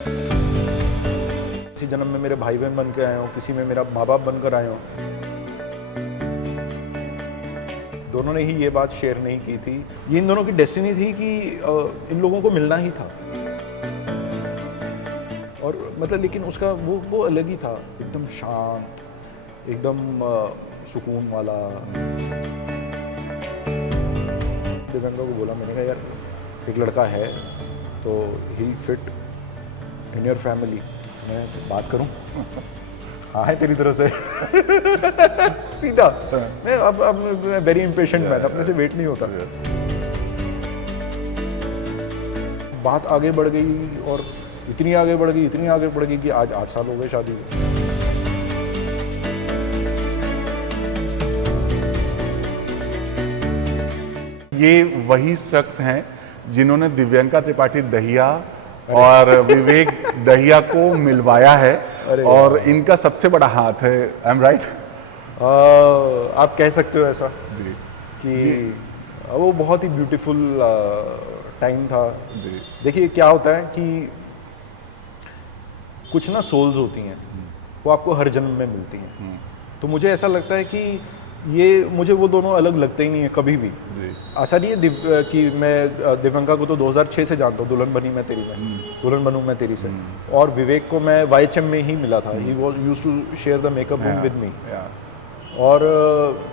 किसी जन्म में मेरे भाई बहन बन के आए हो, किसी में मेरा माँ बाप बनकर आए हो। दोनों ने ही ये बात शेयर नहीं की थी। ये इन दोनों की डेस्टिनी थी कि इन लोगों को मिलना ही था। और मतलब लेकिन उसका वो अलग ही था, एकदम शांत, एकदम सुकून वाला। दिव्यांगा को बोला, मैंने कहा यार एक लड़का है तो he fit in your family, मैं बात करूं? हाँ है तेरी तरफ से। सीधा। मैं अब वेरी इम्पेशेंट मैन, अपने से वेट नहीं होता। बात आगे बढ़ गई और इतनी आगे बढ़ गई कि आज 8 साल हो गए शादी को। ये वही शख्स हैं जिन्होंने दिव्यांका त्रिपाठी दहिया और विवेक दहिया को मिलवाया है और इनका सबसे बड़ा हाथ है। I am right? आप कह सकते हो ऐसा जी कि वो बहुत ही ब्यूटीफुल टाइम था। जी। देखिए क्या होता है कि कुछ ना सोल्स होती हैं, वो आपको हर जन्म में मिलती हैं। तो मुझे ऐसा लगता है कि मुझे वो दोनों अलग लगते ही नहीं है कभी भी। ऐसा नहीं है कि मैं दिव्यांका को तो 2006 से जानता हूँ, दुल्हन बनी मैं तेरी में, दुल्हन बनूँ मैं तेरी से। और विवेक को मैं YHM में ही मिला था। He was used to share the makeup room with me. और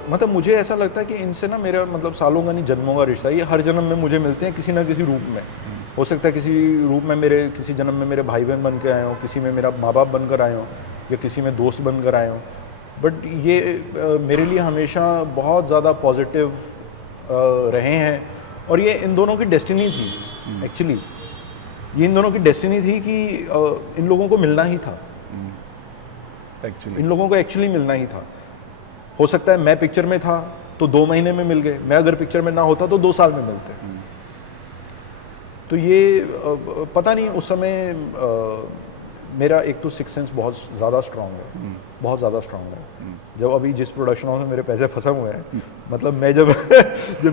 मतलब मुझे ऐसा लगता है कि इनसे ना मेरा मतलब सालों का नहीं जन्मों का रिश्ता है। ये हर जन्म में मुझे मिलते हैं किसी ना किसी रूप में। हो सकता है किसी रूप में किसी जन्म में मेरे भाई बहन बन के आए हों, किसी में मेरा माँ बाप बनकर आए हों, या किसी में दोस्त बनकर आए हों। बट ये मेरे लिए हमेशा बहुत ज़्यादा पॉजिटिव रहे हैं। और ये इन दोनों की डेस्टिनी थी एक्चुअली। ये इन दोनों की डेस्टिनी थी कि इन लोगों को मिलना ही था एक्चुअली। इन लोगों को एक्चुअली मिलना ही था। हो सकता है मैं पिक्चर में था तो 2 महीने में मिल गए, मैं अगर पिक्चर में ना होता तो 2 साल में मिलते। तो ये पता नहीं उस समय मेरा एक तो सिक्स सेंस बहुत ज़्यादा स्ट्रांग है, बहुत ज़्यादा स्ट्रांग है। जब अभी जिस प्रोडक्शन हाउस में मेरे पैसे फंसे हुए हैं, मतलब मैं जब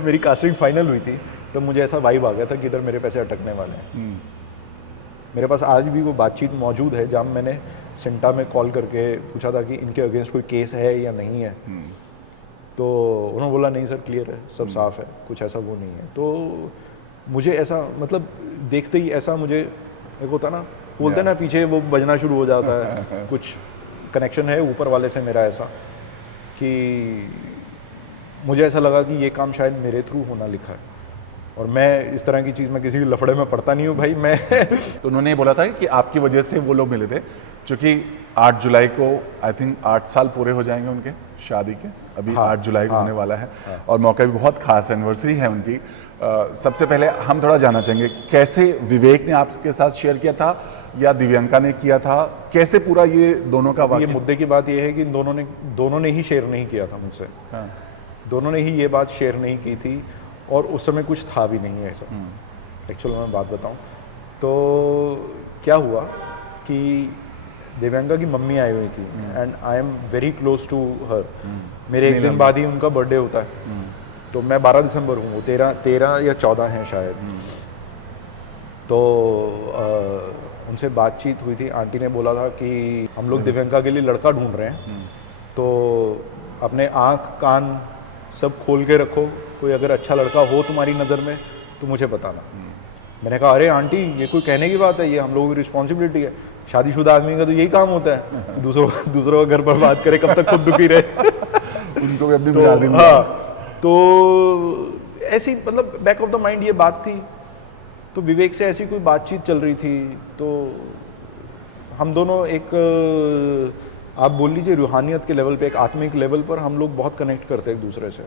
मेरी कास्टिंग फाइनल हुई थी तो मुझे ऐसा वाइब आ गया था कि इधर मेरे पैसे अटकने वाले हैं। मेरे पास आज भी वो बातचीत मौजूद है जब मैंने सिंटा में कॉल करके पूछा था कि इनके अगेंस्ट कोई केस है या नहीं है। तो उन्होंने बोला नहीं सर क्लियर है, सब साफ है, कुछ ऐसा वो नहीं है। तो मुझे ऐसा मतलब देखते ही ऐसा मुझे एक होता ना, बोलते हैं ना पीछे वो बजना शुरू हो जाता है। कुछ कनेक्शन है ऊपर वाले से मेरा ऐसा कि मुझे ऐसा लगा कि ये काम शायद मेरे थ्रू होना लिखा है। और मैं इस तरह की चीज़ में किसी भी लफड़े में पड़ता नहीं हूँ भाई। मैं तो उन्होंने ये बोला था कि आपकी वजह से वो लोग मिले थे, क्योंकि 8 जुलाई को आई थिंक 8 साल पूरे हो जाएंगे उनके शादी के। अभी 8 जुलाई को होने वाला है और मौका भी बहुत खास एनिवर्सरी है उनकी। सबसे पहले हम थोड़ा जानना चाहेंगे कैसे विवेक ने आपके साथ शेयर किया था या दिव्यांका ने किया था, कैसे पूरा ये दोनों का ये मुद्दे की बात ये है कि दोनों ने ही शेयर नहीं किया था मुझसे। दोनों ने ही ये बात शेयर नहीं की थी और उस समय कुछ था भी नहीं ऐसा। एक्चुअल मैं बात बताऊं तो क्या हुआ कि दिव्यांका की मम्मी आई हुई थी and I am very close to her. मेरे एक दिन बाद ही उनका बर्थडे होता है। तो मैं 12 दिसंबर हूँ, वो 13 या 14 हैं शायद। तो उनसे बातचीत हुई थी। आंटी ने बोला था कि हम लोग दिव्यांका के लिए लड़का ढूंढ रहे हैं, तो अपने आँख कान सब खोल के रखो, कोई अगर अच्छा लड़का हो तुम्हारी नज़र में तो मुझे बताना। मैंने कहा अरे आंटी ये कोई कहने की बात है, ये हम लोगों की रिस्पॉन्सिबिलिटी है। शादीशुदा आदमी का तो यही काम होता है, दूसरों का घर पर बात करे, कब तक खुद दुखी रहे। उनको भी अपनी तो, हाँ, तो ऐसी मतलब बैक ऑफ द माइंड ये बात थी। तो विवेक से ऐसी कोई बातचीत चल रही थी। तो हम दोनों एक आप बोल लीजिए रूहानियत के लेवल पे, एक आत्मिक लेवल पर हम लोग बहुत कनेक्ट करते हैं एक दूसरे से।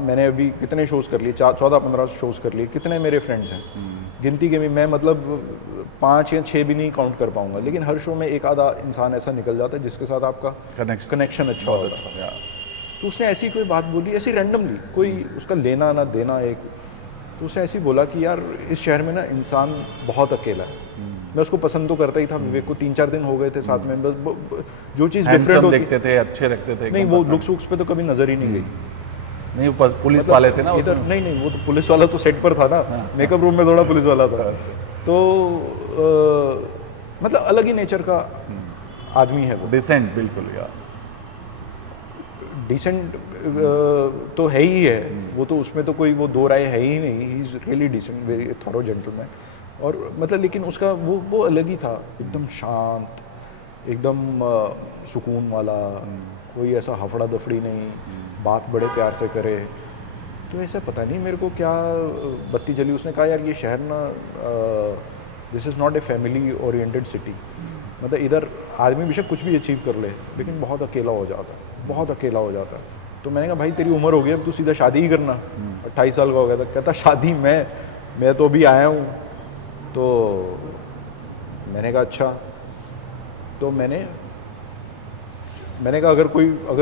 मैंने अभी कितने शोज़ कर लिए, 14-15 शोज़ कर लिए। कितने मेरे फ्रेंड्स हैं, गिनती के भी मैं मतलब 5 या 6 भी नहीं काउंट कर पाऊंगा। लेकिन हर शो में एक आधा इंसान ऐसा निकल जाता है जिसके साथ आपका कनेक्शन अच्छा होता है। तो उसने ऐसी कोई बात बोली, ऐसी रैंडमली, कोई उसका लेना ना देना एक। तो उसने ऐसी बोला कि यार इस शहर में ना इंसान बहुत अकेला है। मैं उसको पसंद तो करता ही था विवेक को, 3-4 दिन हो गए थे साथ में। बस जो चीज़ डिफरेंट होती देखते थे, अच्छे रखते थे, नहीं वो लुक्स वुक्स पे तो कभी नजर ही नहीं गई। नहीं वो पुलिस वाले थे ना इधर, नहीं वो तो पुलिस वाला तो सेट पर था ना। मेकअप रूम में थोड़ा पुलिस वाला था। तो मतलब अलग ही नेचर का आदमी है वो। डिसेंट, बिल्कुल यार। डिसेंट तो है ही है, वो तो उसमें तो कोई वो दो राय है ही नहीं। He is really decent, very thorough gentleman. और मतलब लेकिन उसका वो अलग ही था, एकदम शांत, एकदम सुकून वाला, कोई ऐसा हफड़ा दफड़ी नहीं, बात बड़े प्यार से करे। तो ऐसा पता नहीं मेरे को क्या बत्ती जली। उसने कहा यार ये शहर ना, this is not a family oriented city. मतलब इधर आदमी बेशक कुछ भी अचीव कर ले, लेकिन बहुत अकेला हो जाता है, बहुत अकेला हो जाता है। तो मैंने कहा भाई तेरी उम्र हो गई, अब तू सीधा शादी ही करना। 28 साल का हो गया था। कहता शादी मैं तो अभी आया हूँ। तो मैंने कहा अच्छा। तो मैंने कहा अगर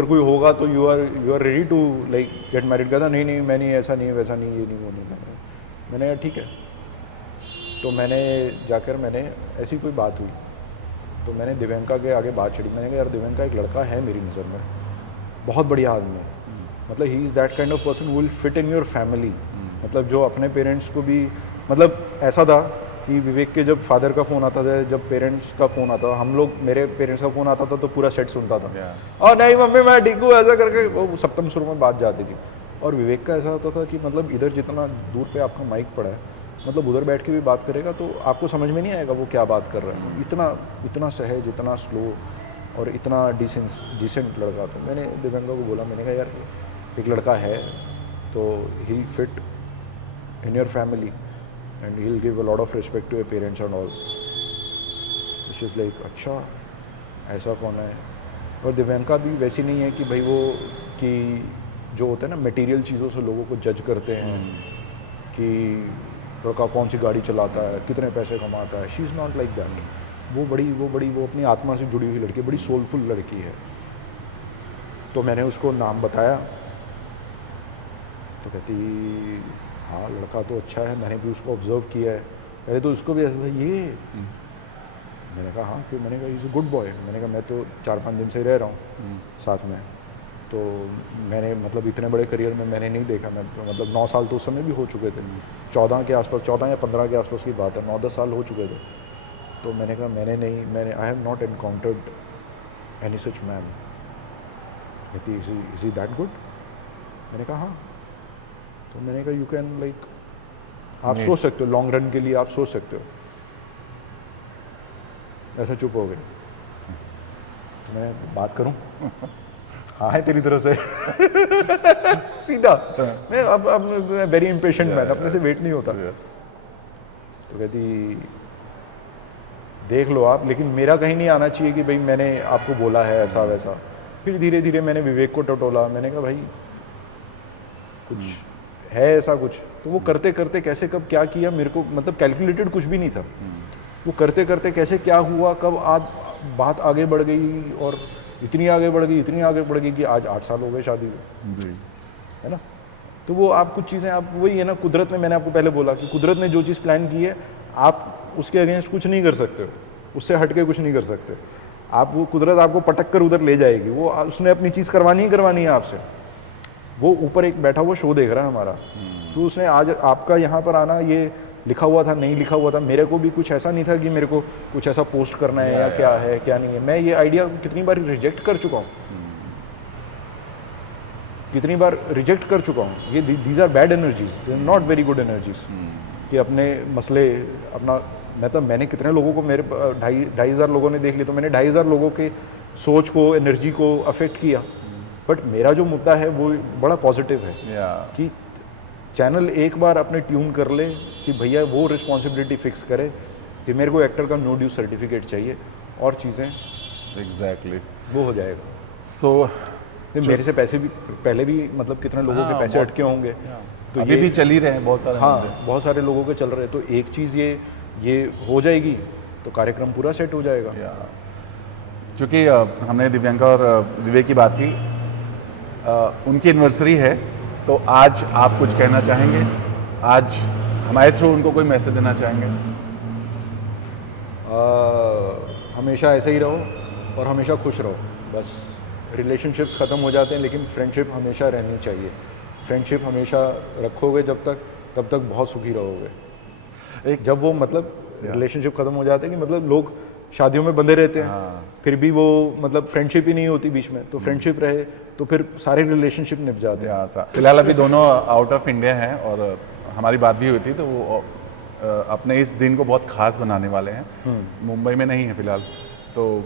कोई होगा तो you are ready to like get married. कहता नहीं नहीं मैं नहीं, ऐसा नहीं, वैसा नहीं, ये नहीं, वो नहीं। मैंने कहा ठीक है। तो मैंने जाकर ऐसी कोई बात हुई तो मैंने दिव्यांका के आगे बात छड़ी। मैंने कहा यार दिव्यांका एक लड़का है मेरी नज़र में, बहुत बढ़िया आदमी है। मतलब he is that kind of person who will fit in your family. मतलब जो अपने पेरेंट्स को भी, मतलब ऐसा था कि विवेक के जब फादर का फ़ोन आता था, जब पेरेंट्स का फ़ोन आता, हम लोग, मेरे पेरेंट्स का फ़ोन आता था तो पूरा सेट सुनता था। और नहीं मम्मी मैं ठीक हूँ, ऐसा करके वो सप्तम सुर में बात जाती थी। और विवेक का ऐसा होता था कि मतलब इधर जितना दूर पे आपका माइक पड़ा है, मतलब उधर बैठ के भी बात करेगा तो आपको समझ में नहीं आएगा वो क्या बात कर रहा है। इतना सहज, इतना स्लो और इतना डिसेंट लड़का। तो मैंने दिव्यांका को बोला, मैंने कहा यार एक लड़का है तो he fit in your family and he will give a lot of respect to your parents and all. She is like अच्छा ऐसा कौन है। और दिव्यांका भी वैसी नहीं है कि भाई वो कि जो होता है ना मटेरियल चीज़ों से लोगों को जज करते हैं कि लड़का कौन सी गाड़ी चलाता है, कितने पैसे कमाता है। She is not like that. वो अपनी आत्मा से जुड़ी हुई लड़की, बड़ी सोलफुल लड़की है। तो मैंने उसको नाम बताया तो कहती हाँ लड़का तो अच्छा है, मैंने भी उसको ऑब्जर्व किया है। पहले तो उसको भी ऐसा था ये। मैंने कहा हाँ क्यों। मैंने कहा इज़ अ गुड बॉय। मैंने कहा मैं तो 4-5 दिन से रह रहा हूँ साथ में, तो मैंने मतलब इतने बड़े करियर में मैंने नहीं देखा। मैं मतलब 9 साल तो उस समय भी हो चुके थे, 14 के आसपास, 14 या 15 के आसपास की बात है, 9-10 साल हो चुके थे। तो मैंने कहा मैंने I have not encountered any such man. कहती इज़ ही दैट गुड। मैंने कहा हाँ। तो मैंने कहा यू कैन लाइक आप सोच सकते हो, लॉन्ग रन के लिए आप सोच सकते हो। ऐसा चुप हो गए। मैं बात करूं? हाँ है तेरी तरफ से। सीधा मैं अब वेरी इम्पेशेंट मैन, अपने से वेट नहीं होता। तो कहती देख लो आप, लेकिन मेरा कहीं नहीं आना चाहिए कि भाई मैंने आपको बोला है ऐसा वैसा। फिर धीरे धीरे मैंने विवेक को टटोला। मैंने कहा भाई कुछ है ऐसा कुछ। तो वो करते करते कैसे कब क्या किया मेरे को मतलब कैलकुलेटेड कुछ भी नहीं था। वो करते करते कैसे क्या हुआ, कब आज बात आगे बढ़ गई और इतनी आगे बढ़ गई कि आज 8 साल हो गए शादी को, है ना। तो वो आप कुछ चीज़ें आप वही है ना, कुदरत ने, मैंने आपको पहले बोला कि कुदरत ने जो चीज़ प्लान की है आप उसके अगेंस्ट कुछ नहीं कर सकते हो, उससे हट के कुछ नहीं कर सकते आप। वो कुदरत आपको पटक कर उधर ले जाएगी, वो उसने अपनी चीज़ करवानी है आपसे। वो ऊपर एक बैठा हुआ शो देख रहा है हमारा, तो उसने आज आपका यहाँ पर आना, ये लिखा हुआ था नहीं लिखा हुआ था, मेरे को भी कुछ ऐसा नहीं था कि मेरे को कुछ ऐसा पोस्ट करना है या क्या है क्या नहीं है। मैं ये आइडिया कितनी बार रिजेक्ट कर चुका हूँ, कितनी बार रिजेक्ट कर चुका हूँ। ये these are bad energies, they are not very good energies. कि अपने मसले अपना, मैंने कितने लोगों को, मेरे 2,500 लोगों ने देख लिया, तो मैंने 2,500 लोगों के सोच को, एनर्जी को अफेक्ट किया। बट मेरा जो मुद्दा है वो बड़ा पॉजिटिव है कि चैनल एक बार अपने ट्यून कर ले कि भैया वो रिस्पॉन्सिबिलिटी फिक्स करे कि मेरे को एक्टर का नो ड्यू सर्टिफिकेट चाहिए और चीज़ें एग्जैक्टली वो हो जाएगा। सो मेरे से पैसे भी पहले भी मतलब कितने लोगों के पैसे अटके होंगे, तो अभी भी चल ही रहे हैं बहुत सारे। हाँ बहुत सारे लोगों के चल रहे हैं। तो एक चीज़ ये हो जाएगी तो कार्यक्रम पूरा सेट हो जाएगा। चूँकि हमने दिव्यांका और विवेक की बात की, उनकी एनिवर्सरी है, तो आज आप कुछ कहना चाहेंगे? आज हमारे थ्रू उनको कोई मैसेज देना चाहेंगे? हमेशा ऐसे ही रहो और हमेशा खुश रहो। बस रिलेशनशिप्स ख़त्म हो जाते हैं लेकिन फ्रेंडशिप हमेशा रहनी चाहिए। फ्रेंडशिप हमेशा रखोगे जब तक, तब तक बहुत सुखी रहोगे। जब वो मतलब रिलेशनशिप ख़त्म हो जाते हैं कि मतलब लोग शादियों में बंधे रहते हैं, फिर भी वो मतलब फ्रेंडशिप ही नहीं होती बीच में, तो फ्रेंडशिप रहे तो फिर सारे रिलेशनशिप निभ जाते हैं। फिलहाल अभी दोनों आउट ऑफ इंडिया हैं और हमारी बात भी हुई थी, तो वो अपने इस दिन को बहुत खास बनाने वाले हैं। मुंबई में नहीं है फिलहाल, तो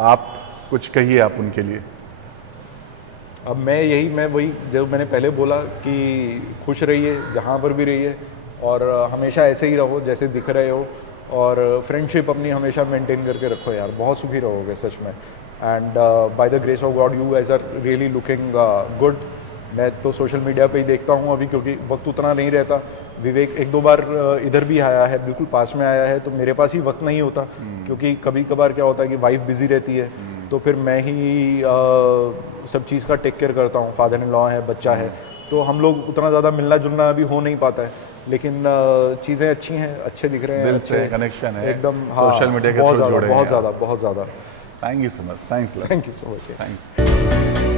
आप कुछ कहिए आप उनके लिए। अब मैं वही जो मैंने पहले बोला कि खुश रहिए जहाँ पर भी रहिए, और हमेशा ऐसे ही रहो जैसे दिख रहे हो, और फ्रेंडशिप अपनी हमेशा मेंटेन करके रखो यार, बहुत सुखी रहोगे सच में। And by the grace of God you guys are really looking good. मैं तो सोशल मीडिया पे ही देखता हूँ अभी, क्योंकि वक्त उतना नहीं रहता। विवेक एक दो बार इधर भी आया है, बिल्कुल पास में आया है, तो मेरे पास ही वक्त नहीं होता, क्योंकि कभी कभार क्या होता है कि वाइफ बिजी रहती है, तो फिर मैं ही सब चीज़ का टेक केयर करता हूँ। फादर इन लॉ है, बच्चा है, तो हम लोग उतना ज़्यादा मिलना जुलना अभी हो नहीं पाता है, लेकिन चीज़ें अच्छी हैं, अच्छे दिख रहे हैं, दिल से कनेक्शन है एकदम। सोशल मीडिया के थ्रू जुड़े हैं। बहुत ज़्यादा। Thank you so much, thanks thank you so much. Thanks.